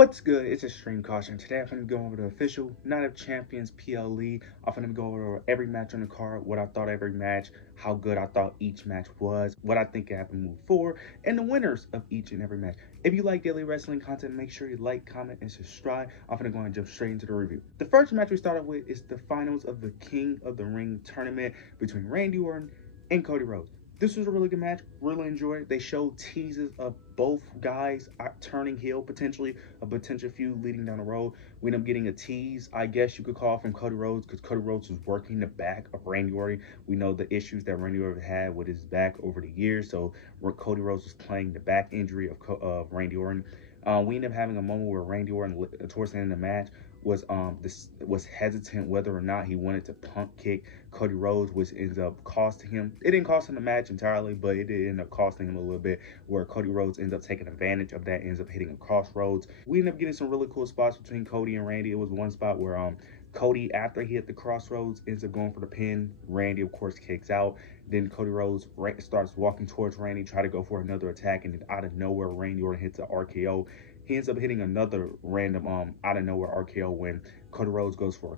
What's good? It's Extreme Caution. Today I'm going to go over the official Night of Champions PLE. I'm going to go over every match on the card, what I thought of every match, how good I thought each match was, what I think happened move forward, and the winners of each and every match. If you like daily wrestling content, make sure you like, comment, and subscribe. I'm going to go and jump straight into the review. The first match we started with is the finals of the King of the Ring tournament between Randy Orton and Cody Rhodes. This was a really good match. Really enjoyed it. They showed teases of both guys turning heel, potentially a potential feud leading down the road. We end up getting a tease, I guess you could call, from Cody Rhodes, because Cody Rhodes was working the back of Randy Orton. We know the issues that Randy Orton had with his back over the years, so Cody Rhodes was playing the back injury of Randy Orton. We ended up having a moment where Randy Orton, towards the end of the match, was hesitant whether or not he wanted to pump kick Cody Rhodes, which ends up costing him. It didn't cost him the match entirely, but it did end up costing him a little bit, where Cody Rhodes ends up taking advantage of that, ends up hitting a crossroads. We end up getting some really cool spots between Cody and Randy. It was one spot where Cody, after he hit the crossroads, ends up going for the pin. Randy, of course, kicks out. Then Cody Rhodes starts walking towards Randy, try to go for another attack, and then out of nowhere, Randy Orton hits an RKO. He ends up hitting another random out of nowhere RKO when Cody Rhodes goes for a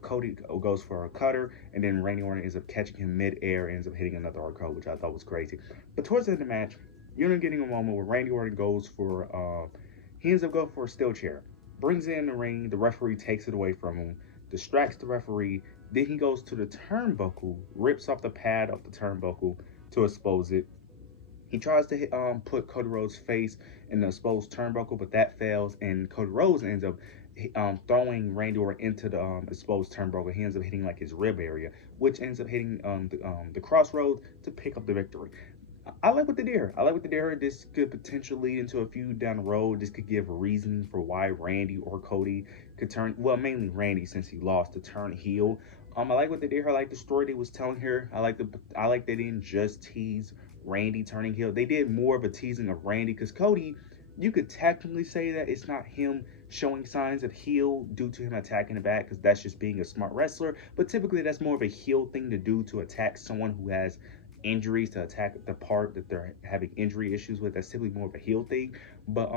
cutter, and then Randy Orton ends up catching him mid-air and ends up hitting another RKO, which I thought was crazy. But towards the end of the match, you end up getting a moment where Randy Orton goes for he ends up going for a steel chair, brings it in the ring. The referee takes it away from him, distracts the referee. Then he goes to the turnbuckle, rips off the pad off the turnbuckle to expose it. He tries to put Cody Rhodes' face in the exposed turnbuckle, but that fails, and Cody Rhodes ends up throwing Randy Orton into the exposed turnbuckle. He ends up hitting like his rib area, which ends up hitting the crossroads to pick up the victory. I like what they did here. I like what they did here. This could potentially lead into a feud down the road. This could give a reason for why Randy or Cody could turn, well, mainly Randy, since he lost, to turn heel. I like what they did here. I like the story they was telling here. I like they didn't just tease Randy turning heel. They did more of a teasing of Randy, because Cody, you could technically say that it's not him showing signs of heel due to him attacking the back, because that's just being a smart wrestler. But typically that's more of a heel thing to do, to attack someone who has injuries, to attack the part that they're having injury issues with. That's typically more of a heel thing. But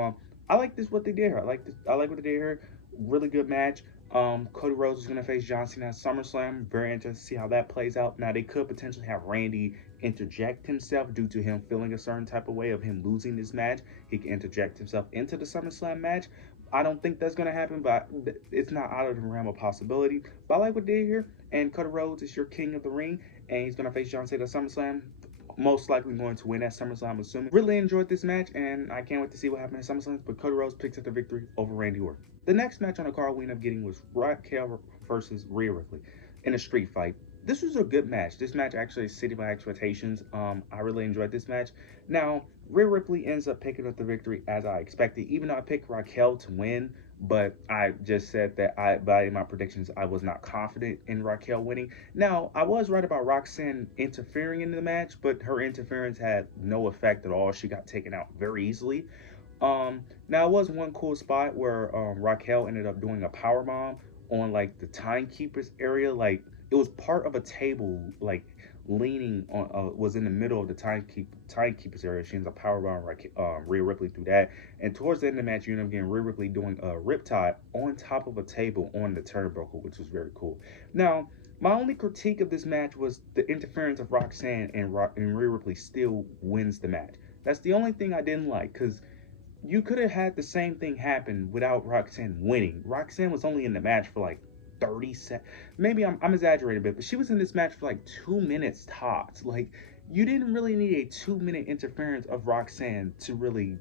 I like this what they did here. I like what they did here. Really good match. Cody Rhodes is going to face John Cena at SummerSlam. Very interested to see how that plays out. Now, they could potentially have Randy interject himself due to him feeling a certain type of way of him losing this match. He can interject himself into the SummerSlam match. I don't think that's going to happen, but it's not out of the realm of possibility. But I like what they did here. And Cody Rhodes is your king of the ring, and he's going to face John Cena at SummerSlam. Most likely going to win at SummerSlam, I'm assuming. Really enjoyed this match, and I can't wait to see what happens at SummerSlam. But Cody Rhodes picks up the victory over Randy Orton. The next match on the card we ended up getting was Raquel versus Rhea Ripley in a street fight. This was a good match. This match actually exceeded my expectations. I really enjoyed this match. Now, Rhea Ripley ends up picking up the victory as I expected, even though I picked Raquel to win. But I just said that by my predictions, I was not confident in Raquel winning. Now, I was right about Roxanne interfering in the match, but her interference had no effect at all. She got taken out very easily. Now, it was one cool spot where Raquel ended up doing a power bomb on like the timekeepers area. Like, it was part of a table, like leaning on, was in the middle of the timekeepers area. She ends up powerbomb Rhea Ripley through that. And towards the end of the match, you end up getting Rhea Ripley doing a riptide on top of a table on the turnbuckle, which was very cool. Now, my only critique of this match was the interference of Roxanne, and Rhea Ripley still wins the match. That's the only thing I didn't like, because you could have had the same thing happen without Roxanne winning. Roxanne was only in the match for like 30 seconds. Maybe I'm exaggerating a bit, but she was in this match for like 2 minutes tops. Like, you didn't really need a 2-minute interference of Roxanne to really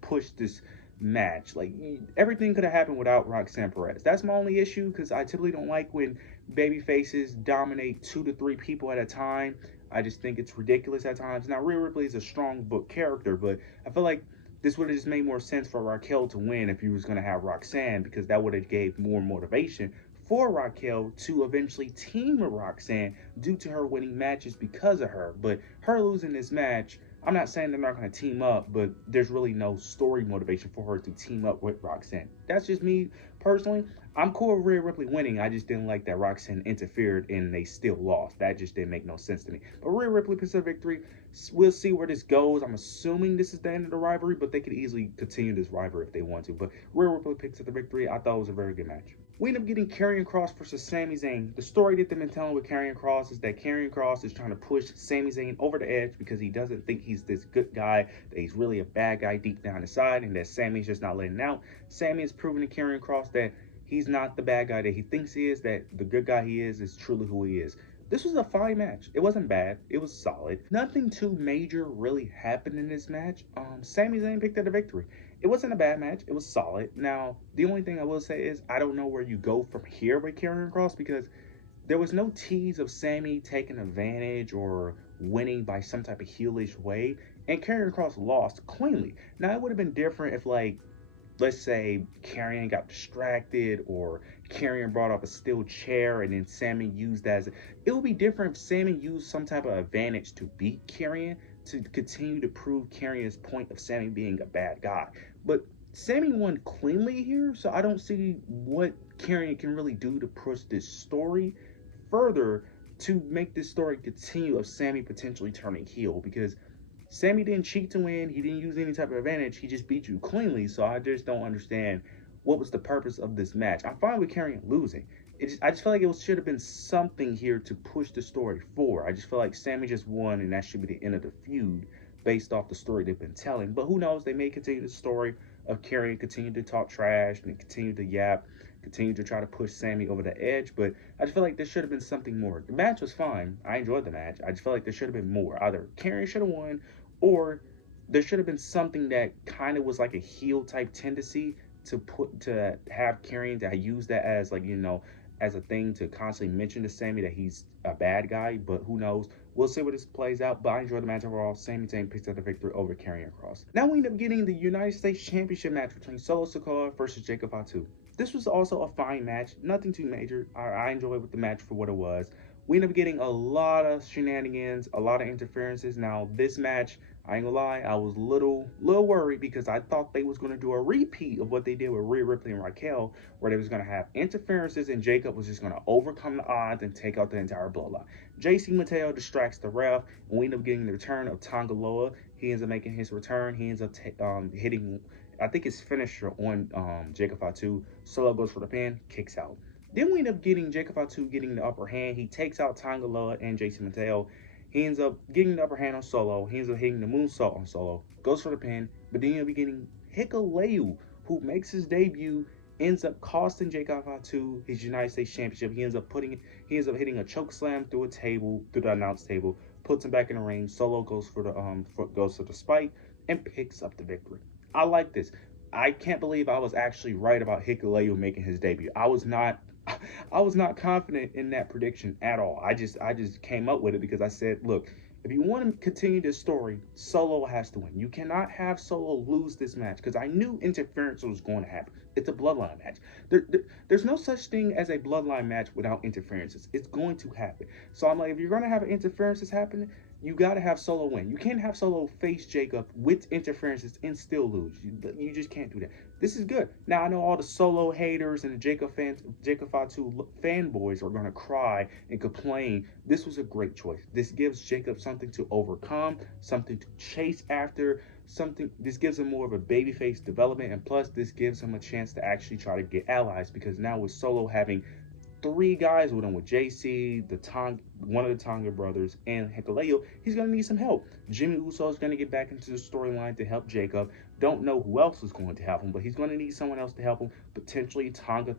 push this match. Like, everything could have happened without Roxanne Perez. That's my only issue, because I typically don't like when baby faces dominate 2 to 3 people at a time. I just think it's ridiculous at times. Now, Rhea Ripley is a strong book character, but I feel like this would have just made more sense for Raquel to win if you was going to have Roxanne, because that would have gave more motivation for Raquel to eventually team with Roxanne due to her winning matches because of her. But her losing this match, I'm not saying they're not going to team up, but there's really no story motivation for her to team up with Roxanne. That's just me Personally, I'm cool with Rhea Ripley winning. I just didn't like that Roxanne interfered and they still lost. That just didn't make no sense to me. But Rhea Ripley picks up victory. We'll see where this goes. I'm assuming this is the end of the rivalry, but they could easily continue this rivalry if they want to. But Rhea Ripley picks up the victory. I thought it was a very good match. We end up getting Karrion Kross versus Sami Zayn. The story that they've been telling with Karrion Kross is that Karrion Kross is trying to push Sami Zayn over the edge because he doesn't think he's this good guy, that he's really a bad guy deep down inside, and that Sami's just not letting out. Sami is proving to Karrion Kross that he's not the bad guy that he thinks he is, that the good guy he is truly who he is. This was a fine match. It wasn't bad. It was solid. Nothing too major really happened in this match. Sami Zayn picked up the victory. It wasn't a bad match. It was solid. Now, the only thing I will say is I don't know where you go from here with Karrion Kross because there was no tease of Sami taking advantage or winning by some type of heelish way. And Karrion Kross lost cleanly. Now, it would have been different if, like, let's say Karrion got distracted or Karrion brought up a steel chair and then Sami used that as it would be different if Sami used some type of advantage to beat Karrion to continue to prove Karrion's point of Sami being a bad guy. But Sami won cleanly here, so I don't see what Karrion can really do to push this story further to make this story continue of Sami potentially turning heel because Sami didn't cheat to win. He didn't use any type of advantage. He just beat you cleanly. So I just don't understand what was the purpose of this match. I'm fine with Karrion losing. I just feel like should have been something here to push the story forward. I just feel like Sami just won, and that should be the end of the feud based off the story they've been telling. But who knows? They may continue the story of Karrion, continue to talk trash and continue to yap, continue to try to push Sami over the edge. But I just feel like there should have been something more. The match was fine. I enjoyed the match. I just feel like there should have been more. Either Karrion should have won, or there should have been something that kind of was like a heel type tendency to have Karrion to use that as like, as a thing to constantly mention to Sami that he's a bad guy. But who knows? We'll see where this plays out. But I enjoyed the match overall. Sami Zayn picks up the victory over Karrion Kross. Now we end up getting the United States Championship match between Solo Sikoa versus Jacob Fatu. This was also a fine match. Nothing too major. I enjoyed the match for what it was. We end up getting a lot of shenanigans, a lot of interferences. Now, this match, I ain't gonna lie, I was little worried because I thought they was gonna do a repeat of what they did with Rhea Ripley and Raquel, where they was gonna have interferences and Jacob was just gonna overcome the odds and take out the entire bloodline. JC Mateo distracts the ref, and we end up getting the return of Tonga Loa. He ends up making his return. He ends up hitting, I think, his finisher on Jacob Fatu. Solo goes for the pin, kicks out. Then we end up getting Jacob Fatu getting the upper hand. He takes out Tonga Loa and Jason Mateo. He ends up getting the upper hand on Solo. He ends up hitting the moonsault on Solo. Goes for the pin. But then you'll be getting Hikuleo, who makes his debut, ends up costing Jacob Fatu his United States Championship. He ends up hitting a choke slam through the announce table, puts him back in the ring. Solo goes for the spike and picks up the victory. I like this. I can't believe I was actually right about Hikuleo making his debut. I was not confident in that prediction at all. I just came up with it because I said, look, if you want to continue this story, Solo has to win. You cannot have Solo lose this match because I knew interference was going to happen. It's a bloodline match. There's no such thing as a bloodline match without interferences. It's going to happen. So I'm like, if you're going to have interferences happening, you got to have Solo win. You can't have Solo face Jacob with interferences and still lose. You just can't do that. This is good. Now, I know all the Solo haters and the Jacob Fatu fanboys are going to cry and complain. This was a great choice. This gives Jacob something to overcome, something to chase after, this gives him more of a babyface development, and plus this gives him a chance to actually try to get allies, because now with Solo having 3 guys with him, with JC, one of the Tonga brothers, and Hikuleo, he's going to need some help. Jimmy Uso is going to get back into the storyline to help Jacob. Don't know who else is going to help him, but he's going to need someone else to help him. Potentially Tama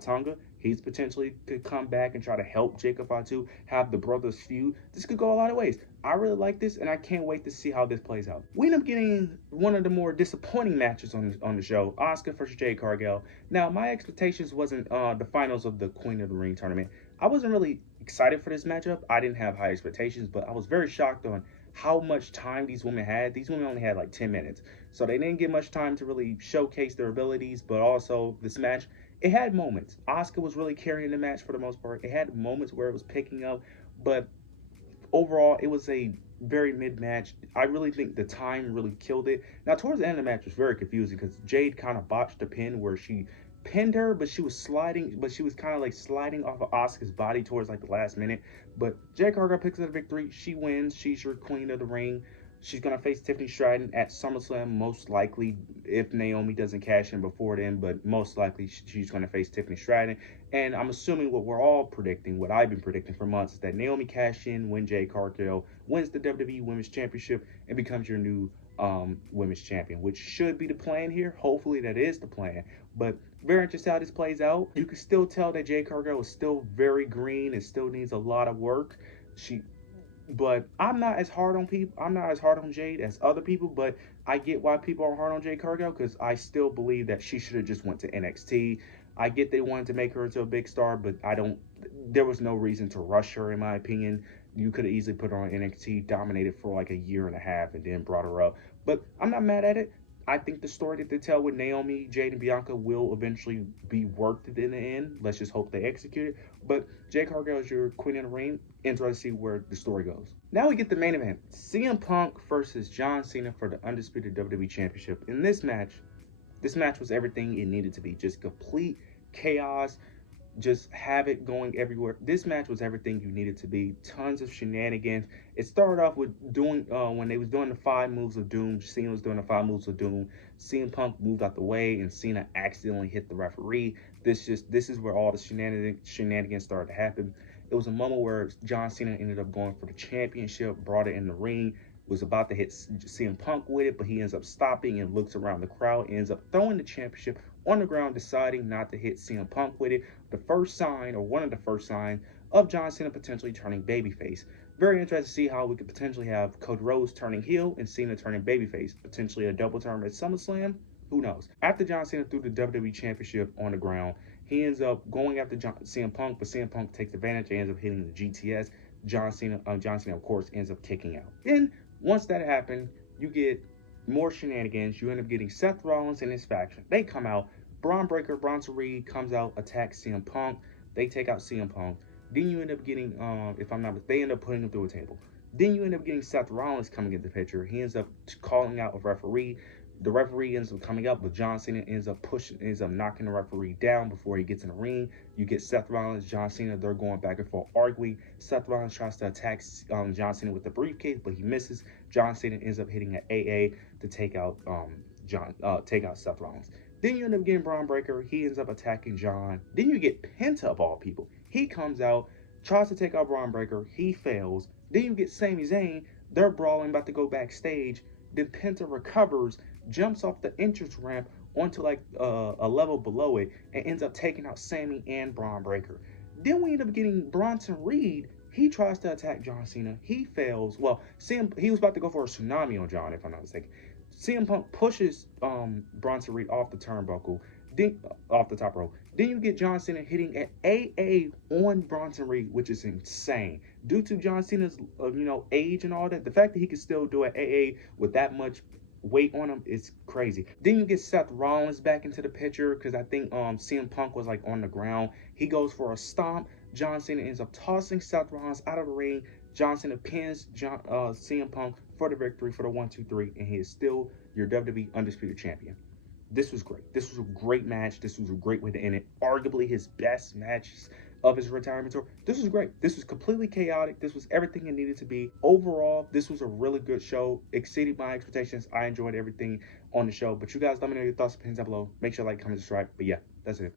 Tonga. He's potentially could come back and try to help Jacob Fatu have the brothers feud. This could go a lot of ways. I really like this, and I can't wait to see how this plays out. We end up getting one of the more disappointing matches on the show, Asuka versus Jade Cargill. Now, my expectations wasn't the finals of the Queen of the Ring tournament. I wasn't really excited for this matchup. I didn't have high expectations, but I was very shocked on how much time these women had. These women only had like 10 minutes. So they didn't get much time to really showcase their abilities, but also this match, it had moments. Asuka was really carrying the match for the most part. It had moments where it was picking up, but overall, it was a very mid-match. I really think the time really killed it. Now, towards the end of the match, it was very confusing because Jade kind of botched the pin where she pinned her, but she was sliding, but she was kind of like sliding off of Asuka's body towards like the last minute. But Jade Cargill picks up the victory. She wins. She's your queen of the ring. She's gonna face Tiffany Stratton at SummerSlam, most likely, if Naomi doesn't cash in before then. But most likely, she's gonna face Tiffany Stratton. And I'm assuming what we're all predicting, what I've been predicting for months, is that Naomi cash in, win Jade Cargill, wins the WWE Women's Championship, and becomes your new women's champion, which should be the plan here. Hopefully that is the plan. But very interested how this plays out. You can still tell that Jade Cargill is still very green and still needs a lot of work. But I'm not as hard on people. I'm not as hard on Jade as other people, but I get why people are hard on Jade Cargill, because I still believe that she should have just went to NXT. I get they wanted to make her into a big star, but I don't. There was no reason to rush her, in my opinion. You could have easily put her on NXT, dominated for like a year and a half, and then brought her up. But I'm not mad at it. I think the story that they tell with Naomi, Jade, and Bianca will eventually be worked in the end. Let's just hope they execute it. But Jade Cargill is your queen in the ring. Interested to see where the story goes. Now we get the main event. CM Punk versus John Cena for the undisputed WWE Championship. In this match was everything it needed to be. Just complete chaos. Just have it going everywhere. This match was everything you needed to be. Tons of shenanigans. It started off with doing when they was doing the 5 moves of doom. Cena was doing the 5 moves of doom. CM Punk moved out the way, and Cena accidentally hit the referee. This is where all the shenanigans started to happen. It was a moment where John Cena ended up going for the championship, brought it in the ring, was about to hit CM Punk with it, but he ends up stopping and looks around the crowd, ends up throwing the championship on the ground, deciding not to hit CM Punk with it. The first sign, or one of the first signs, of John Cena potentially turning babyface. Very interested to see how we could potentially have Cody Rhodes turning heel and Cena turning babyface. Potentially a double turn at SummerSlam. Who knows? After John Cena threw the WWE Championship on the ground, he ends up going after CM Punk, but CM Punk takes advantage and ends up hitting the GTS. John Cena, of course, ends up kicking out. Then, once that happened, you get more shenanigans. You end up getting Seth Rollins and his faction. They come out. Braun Breaker, Bronson Reed comes out, attacks CM Punk. They take out CM Punk. Then you end up getting, if I'm not mistaken, they end up putting him through a table. Then you end up getting Seth Rollins coming in the picture. He ends up calling out a referee. The referee ends up coming up, but John Cena ends up knocking the referee down before he gets in the ring. You get Seth Rollins, John Cena, they're going back and forth arguing. Seth Rollins tries to attack John Cena with the briefcase, but he misses. John Cena ends up hitting an AA to take out Seth Rollins. Then you end up getting Braun Breaker. He ends up attacking John. Then you get Penta, of all people. He comes out, tries to take out Braun Breaker. He fails. Then you get Sami Zayn. They're brawling, about to go backstage. Then Penta recovers, jumps off the entrance ramp onto like a level below it, and ends up taking out Sami and Braun Breaker. Then we end up getting Bronson Reed. He tries to attack John Cena. He fails. Well, he was about to go for a tsunami on John, if I'm not mistaken. CM Punk pushes Bronson Reed off the turnbuckle, then off the top rope. Then you get John Cena hitting an AA on Bronson Reed, which is insane. Due to John Cena's age and all that, the fact that he can still do an AA with that much weight on him is crazy. Then you get Seth Rollins back into the picture, because I think CM Punk was like on the ground. He goes for a stomp. John Cena ends up tossing Seth Rollins out of the ring. John Cena pins CM Punk for the victory for the 1-2-3, and he is still your WWE Undisputed Champion. This was great. This was a great match. This was a great way to end it. Arguably his best match of his retirement tour. This was great. This was completely chaotic. This was everything it needed to be. Overall, this was a really good show. Exceeded my expectations. I enjoyed everything on the show. But you guys, let me know your thoughts and opinions down below. Make sure to like, comment, subscribe. But yeah, that's it.